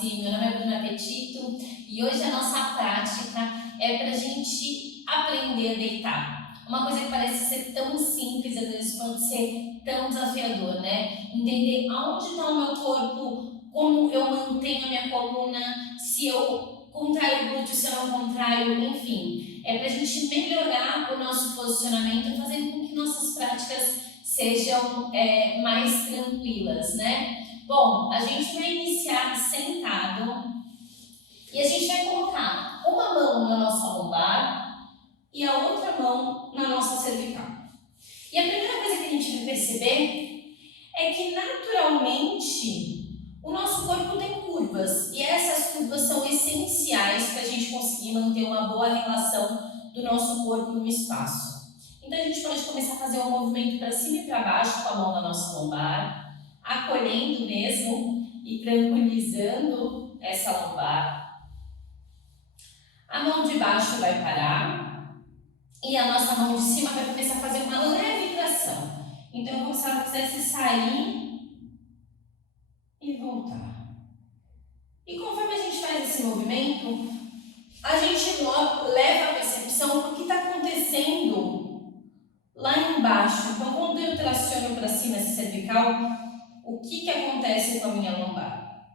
Alci, meu nome é Bruna Petito e hoje a nossa prática é para a gente aprender a deitar. Uma coisa que parece ser tão simples, às vezes pode ser tão desafiador, né? Entender aonde está o meu corpo, como eu mantenho a minha coluna, se eu contraio o glúteo, se eu não contraio, enfim. É para a gente melhorar o nosso posicionamento, fazendo com que nossas práticas sejam mais tranquilas, né? Bom, a gente vai iniciar sentado e a gente vai colocar uma mão na nossa lombar e a outra mão na nossa cervical. E a primeira coisa que a gente vai perceber é que naturalmente o nosso corpo tem curvas e essas curvas são essenciais para a gente conseguir manter uma boa relação do nosso corpo no espaço. Então a gente pode começar a fazer um movimento para cima e para baixo com a mão na nossa lombar, acolhendo mesmo e tranquilizando essa lombar. A mão de baixo vai parar e a nossa mão de cima vai começar a fazer uma leve tração. Então é como se ela quisesse sair e voltar. E conforme a gente faz esse movimento, a gente leva a percepção do que está acontecendo lá embaixo. Então quando eu traciono para cima essa cervical, o que acontece com a minha lombar?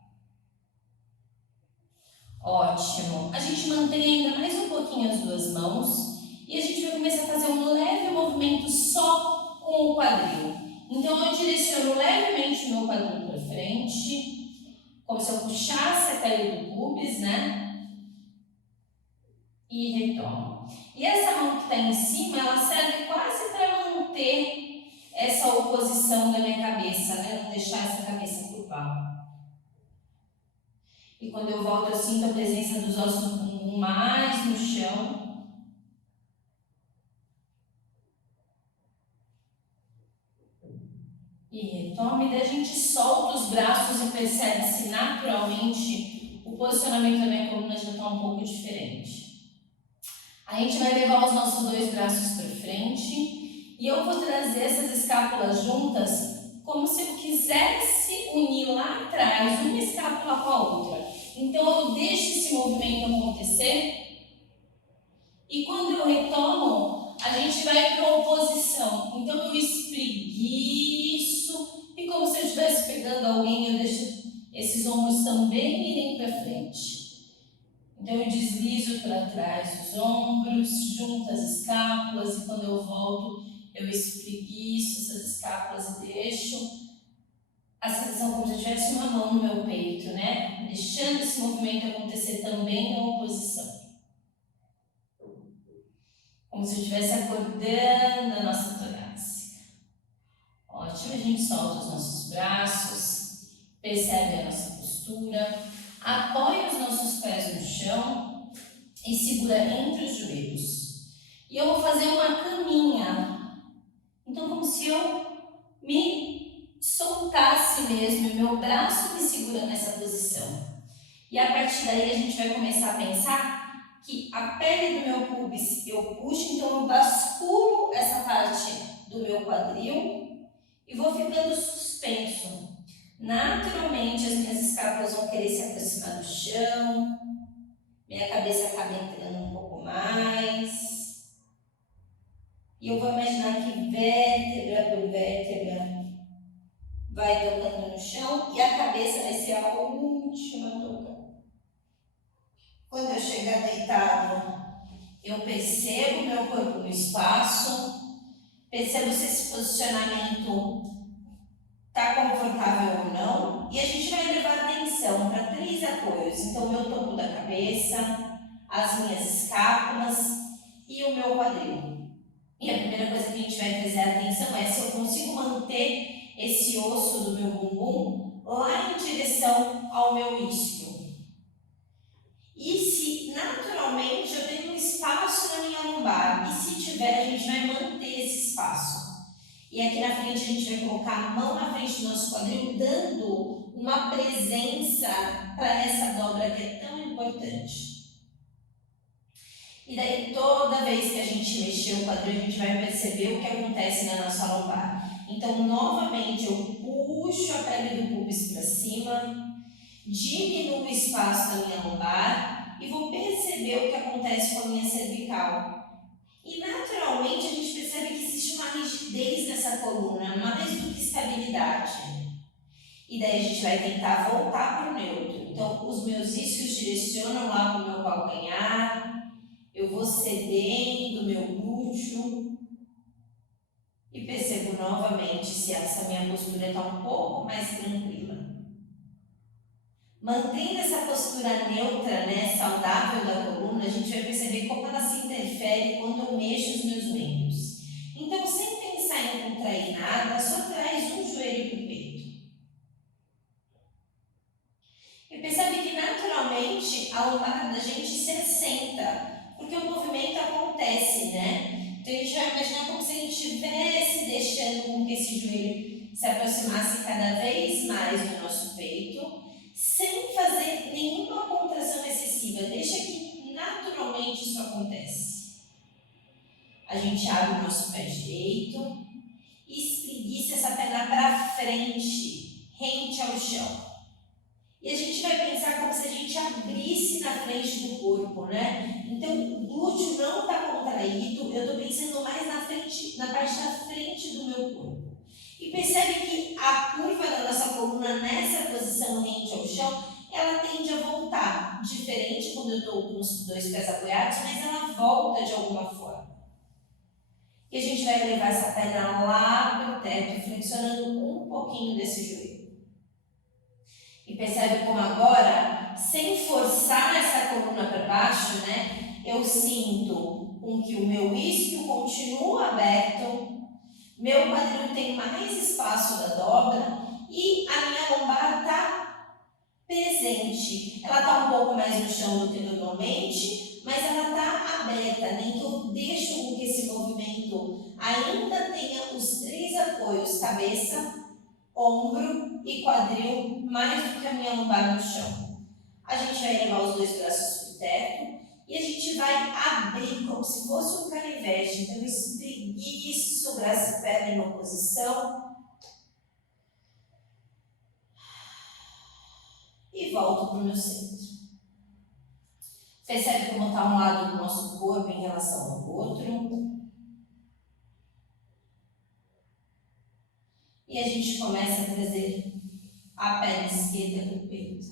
Ótimo! A gente mantém ainda mais um pouquinho as duas mãos e a gente vai começar a fazer um leve movimento só com o quadril. Então eu direciono levemente o meu quadril para frente, como se eu puxasse a pele do pubis, né? E retomo. E essa mão que está em cima, ela serve quase para manter essa oposição da minha cabeça, né? Não deixar essa cabeça curvar. E quando eu volto, eu sinto a presença dos ossos do bumbum mais no chão. E retome, daí a gente solta os braços e percebe se naturalmente o posicionamento da minha coluna já está um pouco diferente. A gente vai levar os nossos dois braços para frente e eu vou trazer essas escápulas juntas como se eu quisesse unir lá atrás uma escápula com a outra. Então eu deixo esse movimento acontecer e quando eu retomo, a gente vai para a oposição. Então eu espreguiço e como se eu estivesse pegando alguém, eu deixo esses ombros também irem para frente. Então eu deslizo para trás os ombros, junto as escápulas e quando eu volto, eu espreguiço essas escápulas e deixo a sensação como se eu tivesse uma mão no meu peito, né? Deixando esse movimento acontecer também na oposição. Como se eu estivesse acordando a nossa torácica. Ótimo, a gente solta os nossos braços, percebe a nossa postura, apoia os nossos pés no chão e segura entre os joelhos. E eu vou fazer uma caminha. Então, como se eu me soltasse mesmo, e meu braço me segura nessa posição. E a partir daí a gente vai começar a pensar que a pele do meu pubis eu puxo, então eu basculo essa parte do meu quadril e vou ficando suspenso. Naturalmente as minhas escápulas vão querer se aproximar do chão, minha cabeça acaba entrando um pouco mais. E eu vou imaginar que vértebra por vértebra vai tocando no chão e a cabeça vai ser a última a tocar. Quando eu chegar deitado, eu percebo o meu corpo no espaço, percebo se esse posicionamento está confortável ou não, e a gente vai levar atenção para 3 apoios. Então, o meu topo da cabeça, as minhas escápulas e o meu quadril. E a primeira coisa que a gente vai fazer atenção é se eu consigo manter esse osso do meu bumbum lá em direção ao meu isquio. E se naturalmente eu tenho um espaço na minha lombar, e se tiver, a gente vai manter esse espaço. E aqui na frente a gente vai colocar a mão na frente do nosso quadril, dando uma presença para essa dobra que é tão importante. E daí toda vez que a gente mexer o quadril, a gente vai perceber o que acontece na nossa lombar. Então, novamente, eu puxo a pele do pubis para cima Diminuo o espaço da minha lombar e vou perceber o que acontece com a minha cervical. E naturalmente a gente percebe que existe uma rigidez nessa coluna, mais do que estabilidade. E daí a gente vai tentar voltar para o neutro. Então os meus isquios direcionam lá para o meu calcanhar, eu vou cedendo o meu glúteo e percebo novamente se essa minha postura está um pouco mais tranquila. Mantendo essa postura neutra, né, saudável da coluna, a gente vai perceber como ela se interfere quando eu mexo os meus membros. Então, sem pensar em contrair nada, só traz um joelho para o peito. E percebe que naturalmente a lombar da gente se assenta, porque o movimento acontece, né? Então a gente vai imaginar como se a gente estivesse deixando com que esse joelho se aproximasse cada vez mais do nosso peito, sem fazer nenhuma contração excessiva. Deixa que naturalmente isso acontece. A gente abre o nosso pé direito e espreguiça essa perna para frente, rente ao chão. E a gente vai pensar como se a gente abrisse na frente do corpo, né? Então o glúteo não está contraído, eu estou pensando mais na frente, na parte da frente do meu corpo. E percebe que a curva da nossa coluna nessa posição rente ao chão, ela tende a voltar. Diferente quando eu estou com os dois pés apoiados, mas ela volta de alguma forma. E a gente vai levar essa perna lá para o teto, flexionando um pouquinho desse joelho. E percebe como agora, sem forçar essa coluna para baixo, né, eu sinto com que o meu isquio continua aberto, meu quadril tem mais espaço da dobra e a minha lombar está presente. Ela está um pouco mais no chão do que normalmente, mas ela está aberta, né? Então eu deixo com que esse movimento ainda tenha os três apoios, cabeça, ombro e quadril, mais do que a minha lombar no chão. A gente vai levar os dois braços para o teto e a gente vai abrir como se fosse um canivete. Então eu espreguiço o braço e perna em uma posição e volto para o meu centro. Percebe como está um lado do nosso corpo em relação ao outro. E a gente começa a trazer a perna esquerda para o peito.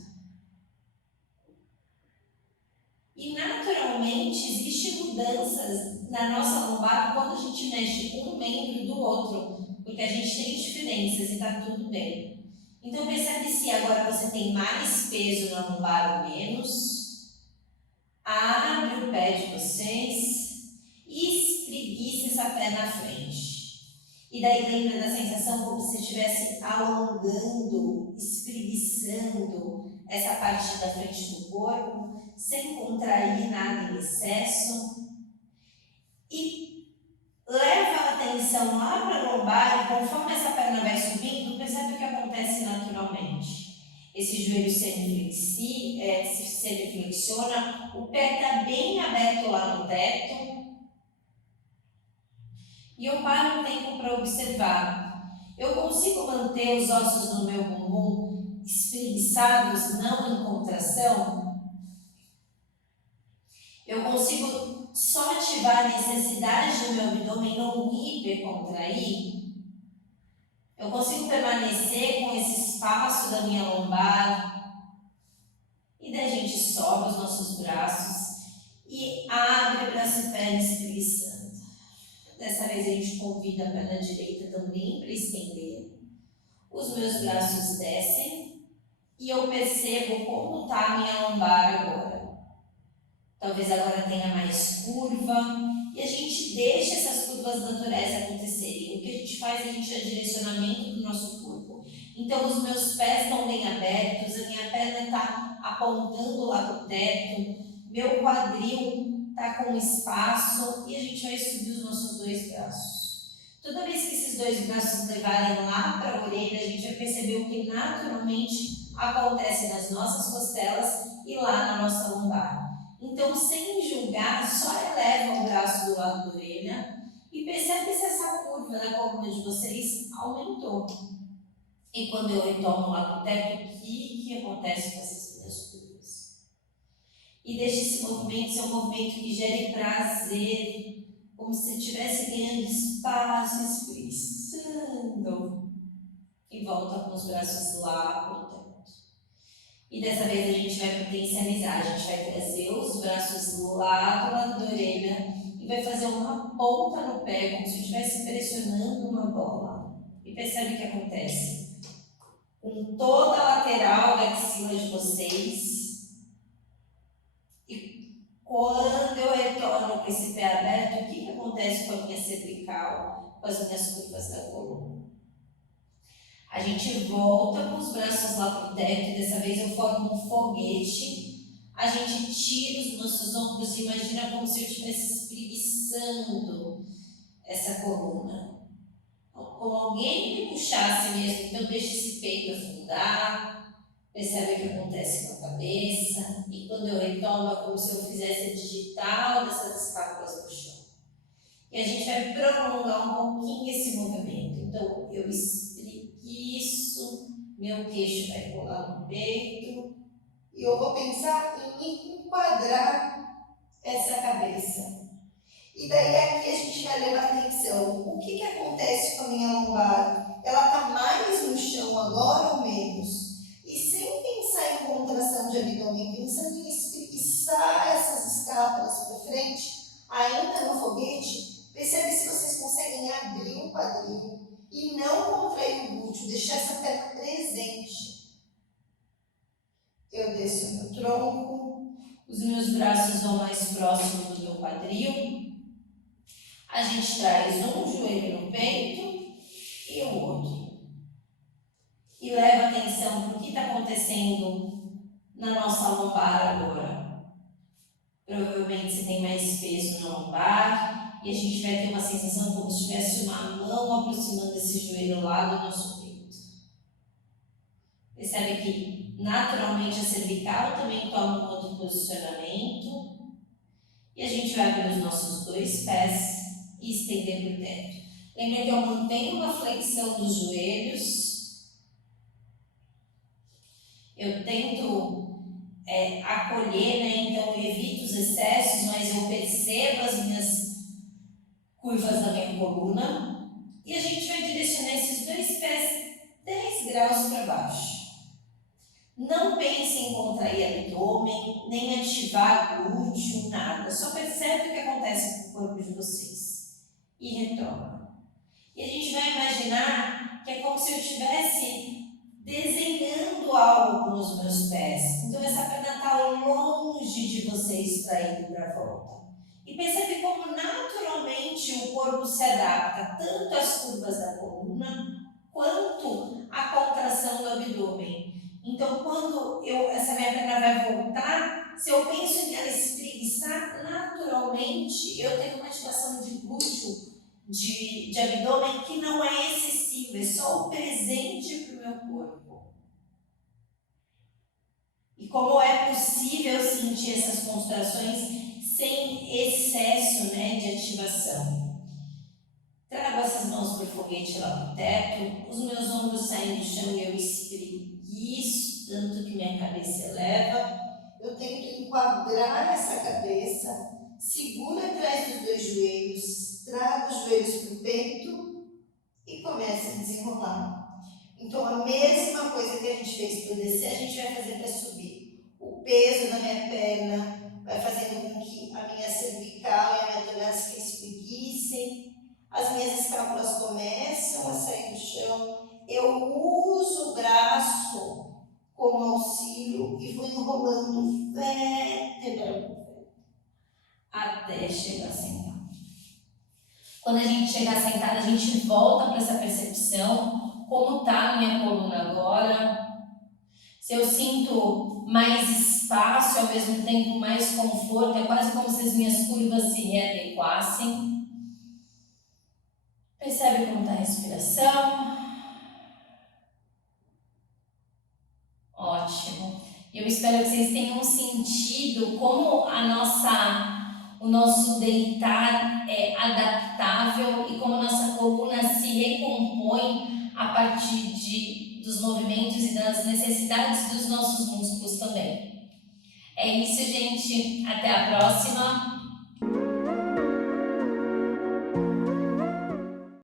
E naturalmente existem mudanças na nossa lombar quando a gente mexe um membro do outro, porque a gente tem diferenças e está tudo bem. Então percebe se agora você tem mais peso na lombar ou menos. Abre o pé de vocês e espreguiça essa perna na frente. E daí lembra da sensação como se estivesse alongando, espreguiçando essa parte da frente do corpo, sem contrair nada em excesso. E leva a atenção lá para a lombar e conforme essa perna vai subindo, percebe o que acontece naturalmente. Esse joelho se semiflexiona, o pé está bem aberto lá no teto. E eu paro um tempo para observar. Eu consigo manter os ossos do meu bumbum espreguiçados, não em contração? Eu consigo só ativar a necessidade do meu abdômen não hipercontrair? Eu consigo permanecer com esse espaço da minha lombar? E daí a gente sobe os nossos braços e abre o braço e perna espreguiçando. Dessa vez a gente convida a perna direita também para estender. Os meus braços descem e eu percebo como está a minha lombar agora. Talvez agora tenha mais curva e a gente deixa essas curvas naturais acontecerem. O que a gente faz, a gente dá direcionamento para o nosso corpo. Então os meus pés estão bem abertos, a minha perna está apontando lá para o teto, meu quadril está com espaço e a gente vai subir os nossos dois braços. Toda vez que esses dois braços levarem lá para a orelha, a gente vai perceber o que naturalmente acontece nas nossas costelas e lá na nossa lombar. Então, sem julgar, só eleva o braço do lado da orelha e percebe se essa curva da coluna de vocês aumentou. E quando eu retorno lá para o teto, que que acontece com essas minhas curvas. E deixe esse movimento ser um movimento que gere prazer, como se estivesse ganhando espaço, espreguiçando. E volta com os braços lá por teto. E dessa vez a gente vai potencializar, a gente vai trazer os braços lá do lado da orelha e vai fazer uma ponta no pé, como se estivesse pressionando uma bola. E percebe o que acontece? Com toda a lateral da axila de vocês. E quando eu retorno com esse pé aberto, o que acontece com a minha cervical, com as minhas curvas da coluna? A gente volta com os braços lá pro teto e dessa vez eu formo um foguete. A gente tira os nossos ombros e imagina como se eu estivesse espreguiçando essa coluna. Como alguém me puxasse mesmo, então deixa esse peito afundar. Percebe o que acontece com a cabeça. E quando eu retomo é como se eu fizesse a digital dessas escápulas no chão. E a gente vai prolongar um pouquinho esse movimento. Então eu isso, meu queixo vai colar no peito e eu vou pensar em enquadrar essa cabeça. E daí aqui a gente vai levar atenção. O que acontece com a minha lombar? Ela está mais no chão agora ou menos? E sem pensar em contração de abdômen, pensando em espreguiçar essas escápulas para frente, ainda no foguete, percebe se vocês conseguem abrir o quadril e não contrair o glúteo, deixar essa perna presente. Eu desço o meu tronco, os meus braços vão mais próximos do meu quadril. A gente traz um joelho no peito e o outro. E leva atenção para o que está acontecendo na nossa lombar agora. Provavelmente você tem mais peso na lombar. E a gente vai ter uma sensação como se tivesse uma mão aproximando esse joelho lá do nosso peito. Percebe que naturalmente a cervical também toma um outro posicionamento. E a gente vai abrir os nossos dois pés e estender para o teto. Lembra que eu mantenho uma flexão dos joelhos. Eu tento acolher, né? Então eu evito os excessos, mas eu percebo as minhas curvas da minha coluna, e a gente vai direcionar esses dois pés 10 graus para baixo. Não pense em contrair abdômen, nem ativar glúteo, nada. Só percebe o que acontece com o corpo de vocês. E retorna. E a gente vai imaginar que é como se eu estivesse desenhando algo com os meus pés. Então essa perna está longe de vocês para ir para a volta. E percebe como naturalmente o corpo se adapta tanto às curvas da coluna quanto à contração do abdômen. Então, quando essa minha perna vai voltar, se eu penso em ela espreguiçar, naturalmente eu tenho uma ativação de glúteo, de abdômen que não é excessiva, é só o presente para o meu corpo. E como é possível sentir essas contrações sem excesso, né, de ativação. Trago essas mãos para o foguete lá do teto, os meus ombros saem do chão e eu espreguiço, tanto que minha cabeça eleva. Eu tento enquadrar essa cabeça, segura atrás dos dois joelhos, trago os joelhos para o peito e começa a desenrolar. Então a mesma coisa que a gente fez para descer, a gente vai fazer para subir. O peso da minha perna vai fazendo com que a minha cervical e a minha torácica espreguicem, as minhas escápulas começam a sair do chão, eu uso o braço como auxílio e vou enrolando vértebra por vértebra até chegar sentado. Quando a gente chegar sentado, a gente volta para essa percepção, como está a minha coluna agora. Se eu sinto mais espaço e ao mesmo tempo mais conforto, é quase como se as minhas curvas se readequassem. Percebe como está a respiração? Ótimo. Eu espero que vocês tenham sentido como o nosso deitar é adaptável e como a nossa coluna se recompõe a partir dos movimentos e das necessidades dos nossos músculos também. É isso, gente. Até a próxima.